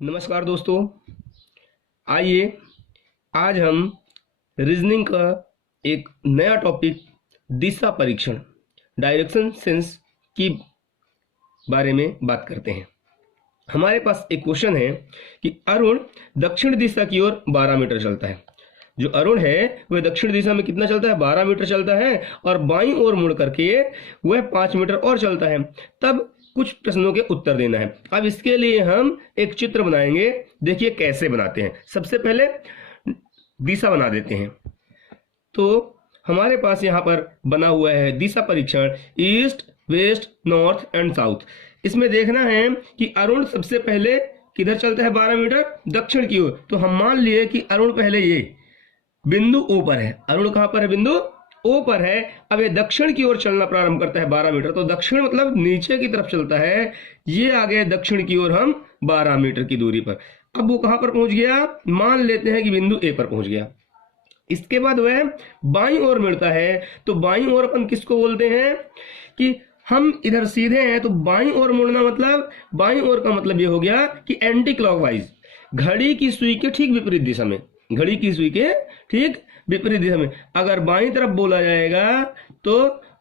नमस्कार दोस्तों। आइए आज हम रीजनिंग का एक नया टॉपिक दिशा परीक्षण डायरेक्शन सेंस की बारे में बात करते हैं। हमारे पास एक क्वेश्चन है कि अरुण दक्षिण दिशा की ओर 12 मीटर चलता है। जो अरुण है वह दक्षिण दिशा में कितना चलता है? 12 मीटर चलता है और बाईं ओर मुड़ करके वह 5 मीटर और चलता है। तब कुछ प्रश्नों के उत्तर देना है। अब इसके लिए हम एक चित्र बनाएंगे। देखिए कैसे बनाते हैं। सबसे पहले दिशा बना देते हैं। तो हमारे पास यहाँ पर बना हुआ है दिशा परीक्षण east, west, north and south. इसमें देखना है कि अरुण सबसे पहले किधर चलता है? 12 मीटर दक्षिण की ओर। तो हम मान लिए कि अरुण पहले ये बिंदु ओ पर है। अरुण कहाँ पर है? बिंदु ओ पर है। अब ये दक्षिण की ओर चलना प्रारंभ करता है 12 मीटर। तो दक्षिण मतलब नीचे की तरफ चलता है। ये आ गए दक्षिण की ओर हम 12 मीटर की दूरी पर। अब वो कहां पर पहुंच गया? मान लेते हैं कि बिंदु ए पर पहुंच गया। इसके बाद वह बाईं ओर मुड़ता है। तो बाईं ओर अपन किसको बोलते हैं? कि हम इधर सीधे हैं तो बाईं ओर मुड़ना मतलब बाईं ओर का मतलब ये हो गया कि एंटी क्लॉकवाइज, घड़ी की सुई के ठीक विपरीत दिशा में। घड़ी की सुई के ठीक विपरीत दिशा में अगर बाईं तरफ बोला जाएगा तो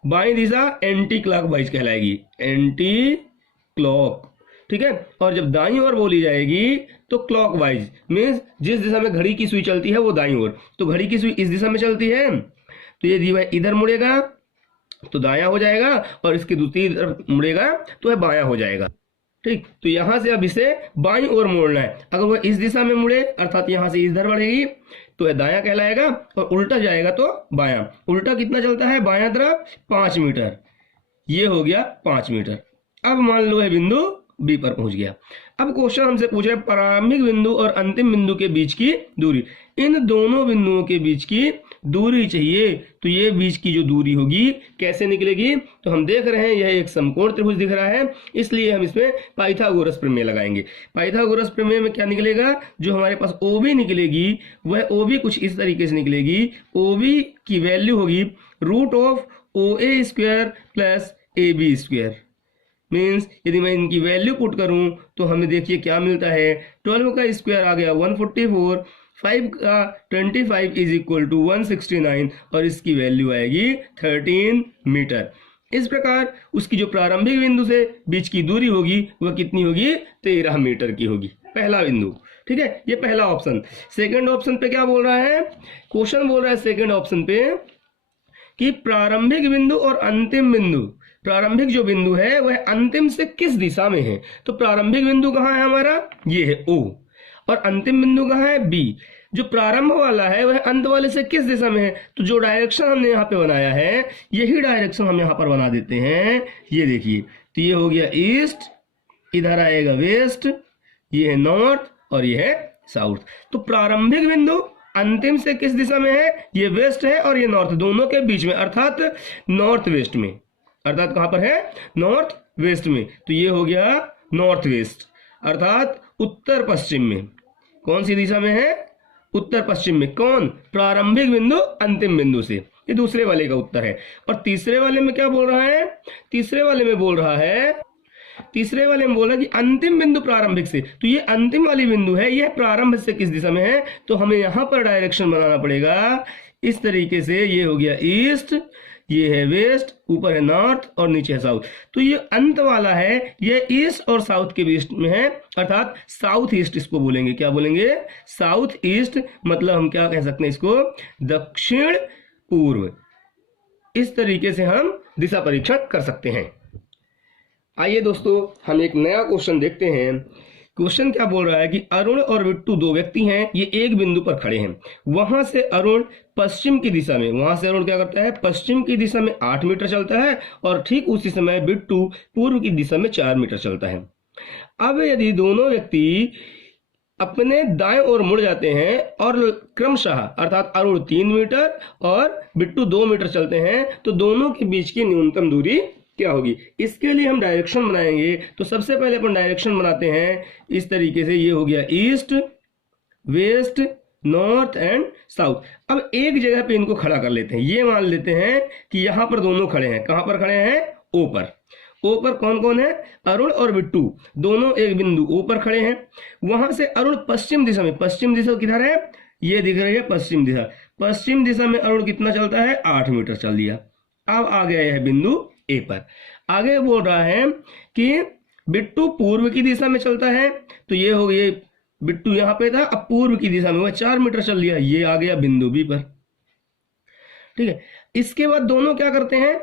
बाईं दिशा एंटी क्लॉकवाइज कहलाएगी, एंटी क्लॉक। ठीक है। और जब दाईं ओर बोली जाएगी तो क्लॉकवाइज, मीन्स जिस दिशा में घड़ी की सुई चलती है वो दाईं ओर। तो घड़ी की सुई इस दिशा में चलती है तो ये दीवार इधर मुड़ेगा तो दायां हो जाएगा, और इसकी दूसरी तरफ मुड़ेगा तो वह बायां हो जाएगा। ठीक। तो यहां से अब इसे बाईं ओर मोड़ना है। अगर वह इस दिशा में मुड़े अर्थात यहां से इधर बढ़ेगी तो यह दायां कहलाएगा, और उल्टा जाएगा तो बायां। उल्टा कितना चलता है? बायां तरफ 5 मीटर। ये हो गया 5 मीटर। अब मान लो यह बिंदु बी पर पहुंच गया। अब क्वेश्चन हमसे पूछ रहा है प्रारंभिक बिंदु और अंतिम बिंदु के बीच की दूरी। इन दोनों बिंदुओं के बीच की दूरी चाहिए। तो ये बीच की जो दूरी होगी कैसे निकलेगी? तो हम देख रहे हैं यह एक समकोण त्रिभुज दिख रहा है, इसलिए हम इसमें पाइथागोरस प्रमेय लगाएंगे। पाइथागोरस प्रमेय में क्या निकलेगा? जो हमारे पास OB निकलेगी वह OB कुछ इस तरीके से निकलेगी। OB की वैल्यू होगी √OA² plus AB square. Means यदि मैं इनकी वैल्यू पुट करूं तो हमें देखिए क्या मिलता है। 12 का स्क्वायर आ गया 144, 5 का 25 इज इक्वल टू 169, और इसकी वैल्यू आएगी 13 मीटर। इस प्रकार उसकी जो प्रारंभिक बिंदु से बीच की दूरी होगी वह कितनी होगी? 13 मीटर की होगी। पहला बिंदु। ठीक है, ये पहला ऑप्शन। सेकंड ऑप्शन पे क्या बोल रहा है? क्वेश्चन बोल रहा है सेकंड ऑप्शन पे कि प्रारंभिक बिंदु और अंतिम बिंदु, प्रारंभिक जो बिंदु है वह अंतिम से किस दिशा में है? तो प्रारंभिक बिंदु कहाँ है हमारा? ये है O, और अंतिम बिंदु कहाँ है? B। जो प्रारंभ वाला है वह अंत वाले से किस दिशा में है? तो जो डायरेक्शन हमने यहाँ पे बनाया है यही डायरेक्शन हम यहाँ पर बना देते हैं। ये देखिए, तो ये हो गया ईस्ट, इधर आएगा वेस्ट, ये है नॉर्थ और ये है साउथ। तो प्रारंभिक बिंदु अंतिम से किस दिशा में है? ये वेस्ट है और ये नॉर्थ, दोनों के बीच में अर्थात नॉर्थ वेस्ट में। अर्थात कहां पर है? नॉर्थ वेस्ट में। तो ये हो गया नॉर्थ वेस्ट अर्थात उत्तर पश्चिम में। कौन सी दिशा में है? उत्तर पश्चिम में। कौन? प्रारंभिक बिंदु अंतिम बिंदु से। ये दूसरे वाले का उत्तर है। और तीसरे वाले में क्या बोल रहा है? तीसरे वाले में बोल रहा है कि अंतिम बिंदु प्रारंभिक से। तो ये अंतिम वाली बिंदु है, यह प्रारंभ से किस दिशा में है? तो हमें यहां पर डायरेक्शन बनाना पड़ेगा इस तरीके से। ये हो गया ईस्ट, ये है वेस्ट, ऊपर है नॉर्थ और नीचे है साउथ। तो ये अंत वाला है, ये ईस्ट और साउथ के बीच में है अर्थात साउथ ईस्ट इसको बोलेंगे। क्या बोलेंगे? South east. मतलब हम क्या कह सकते हैं इसको? दक्षिण पूर्व। इस तरीके से हम दिशा परीक्षण कर सकते हैं। आइए दोस्तों हम एक नया क्वेश्चन देखते हैं। क्वेश्चन क्या बोल रहा है कि अरुण और बिट्टू दो व्यक्ति हैं, ये एक बिंदु पर खड़े हैं। वहां से अरुण पश्चिम की दिशा में, वहां से अरुण क्या करता है? पश्चिम की दिशा में 8 मीटर चलता है, और ठीक उसी समय बिट्टू पूर्व की दिशा में 4 मीटर चलता है। अब यदि दोनों व्यक्ति अपने दाएं ओर मुड़ जाते हैं और क्रमशः अर्थात अरुण 3 मीटर और बिट्टू 2 मीटर चलते हैं, तो दोनों के बीच की न्यूनतम दूरी क्या होगी? इसके लिए हम डायरेक्शन बनाएंगे। तो सबसे पहले अपन डायरेक्शन बनाते हैं इस तरीके से। ये हो गया east, west, north and south. अब एक जगह पे इनको खड़ा कर लेते हैं। ये मान लेते हैं कि यहां पर दोनों खड़े हैं। कहां पर खड़े हैं? O पर। ओ पर कौन कौन है, अरुण और बिट्टू, दोनों एक बिंदु ओ पर खड़े हैं। वहां से अरुण पश्चिम दिशा में, पश्चिम दिशा किधर है, ये दिख रही है पश्चिम दिशा, पश्चिम दिशा में अरुण कितना चलता है, 8 मीटर चल दिया। अब आ गया है बिंदु ए पर। आगे बोल रहा है कि बिट्टू पूर्व की दिशा में चलता है, तो ये हो गया, बिट्टू यहां पे था, अब पूर्व की दिशा में वह 4 मीटर चल दिया, ये आ गया बिंदु बी पर। ठीक है, इसके बाद दोनों क्या करते हैं,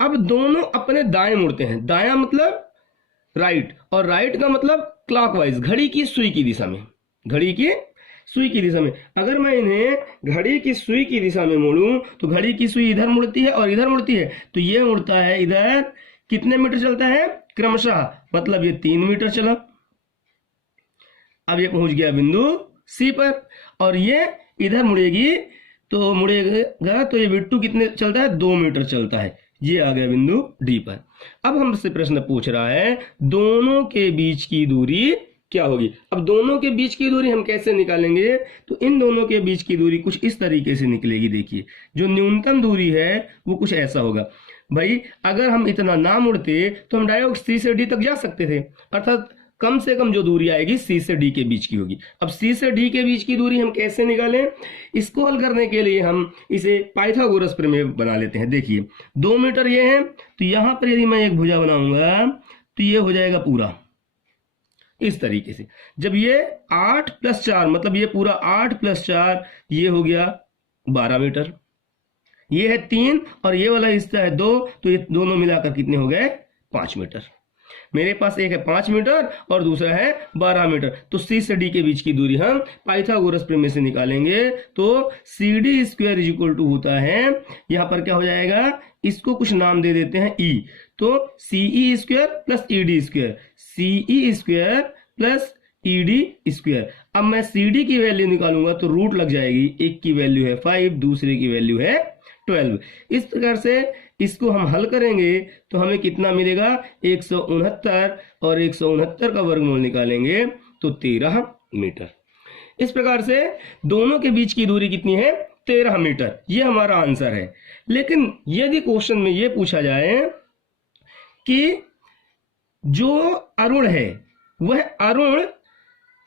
अब दोनों अपने दाएं मुड़ते हैं, दायां मतलब राइट, और राइट का मतलब क्लॉकवाइज, घड़ी की सुई की दिशा में, घड़ी की सुई की दिशा में। अगर मैं इन्हें घड़ी की सुई की दिशा में मोड़ूं तो घड़ी की सुई इधर मुड़ती है और इधर मुड़ती है, तो ये मुड़ता है इधर, कितने मीटर चलता है, क्रमशः, मतलब ये 3 मीटर चला। अब ये पहुंच गया बिंदु सी पर, और ये इधर मुड़ेगी, तो मुड़ेगा तो ये बिट्टू कितने चलता है, 2 मीटर चलता है, ये आ गया बिंदु डी पर। अब हमसे प्रश्न पूछ रहा है दोनों के बीच की दूरी क्या होगी। अब दोनों के बीच की दूरी हम कैसे निकालेंगे, तो इन दोनों के बीच की दूरी कुछ इस तरीके से निकलेगी। देखिए, जो न्यूनतम दूरी है वो कुछ ऐसा होगा। भाई अगर हम इतना ना मुड़ते तो हम डायरेक्ट सी से डी तक जा सकते थे, अर्थात कम से कम जो दूरी आएगी सी से डी के बीच की होगी। अब सी से डी के बीच की दूरी हम कैसे निकालें, इसको हल करने के लिए हम इसे पाइथागोरस प्रमेय बना लेते हैं। देखिए 2 मीटर ये है, तो यहां पर यदि मैं एक भुजा बनाऊंगा तो ये हो जाएगा पूरा इस तरीके से। जब ये 8 + 4 मतलब ये पूरा 8 + 4 ये हो गया 12 मीटर, ये है 3 और ये वाला हिस्सा है 2, तो ये दोनों मिलाकर कितने हो गए, 5 मीटर। मेरे पास एक है 5 मीटर और दूसरा है 12 मीटर, तो सी से डी के बीच की दूरी हम पाइथागोरस प्रमेय से निकालेंगे, तो CD² होता है, यहां पर क्या हो जाएगा, इसको कुछ नाम दे देते हैं ई, तो CE² + ED², CE² + ED²। अब मैं CD की वैल्यू निकालूंगा तो रूट लग जाएगी, एक की वैल्यू है 5, दूसरे की वैल्यू है 12। इस प्रकार से इसको हम हल करेंगे तो हमें कितना मिलेगा, 169, और 169 का वर्गमूल निकालेंगे तो 13 मीटर। इस प्रकार से दोनों के बीच की दूरी कितनी है, 13 मीटर, ये हमारा आंसर है। लेकिन यदि क्वेश्चन में ये पूछा जाए कि जो अरुण है वह अरुण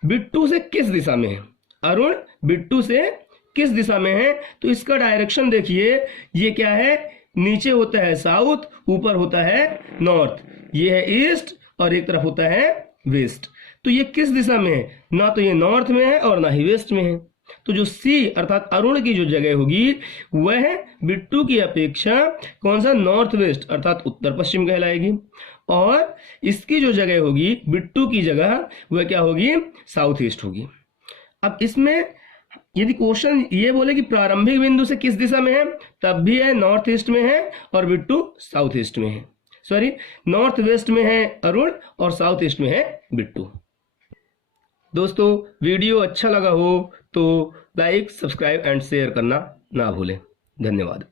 बिट्टू से किस दिशा में है, अरुण बिट्टू से किस दिशा में है, तो इसका डायरेक्शन देखिए, ये क्या है, नीचे होता है साउथ, ऊपर होता है नॉर्थ, ये है ईस्ट और एक तरफ होता है वेस्ट। तो ये किस दिशा में है, ना तो ये नॉर्थ में है और ना ही वेस्ट में है। तो जो सी अर्थात अरुण की जो जगह होगी वह बिट्टू की अपेक्षा कौन सा, नॉर्थ वेस्ट अर्थात उत्तर पश्चिम कहलाएगी, और इसकी जो जगह होगी बिट्टू की जगह वह क्या होगी, साउथ ईस्ट होगी। अब इसमें यदि क्वेश्चन ये बोले कि प्रारंभिक बिंदु से किस दिशा में है, तब भी है नॉर्थ ईस्ट में है और बिट्टू साउथ ईस्ट में है, सॉरी नॉर्थ वेस्ट में है अरुण और साउथ ईस्ट में है बिट्टू। दोस्तों वीडियो अच्छा लगा हो तो लाइक, सब्सक्राइब एंड शेयर करना ना भूलें। धन्यवाद।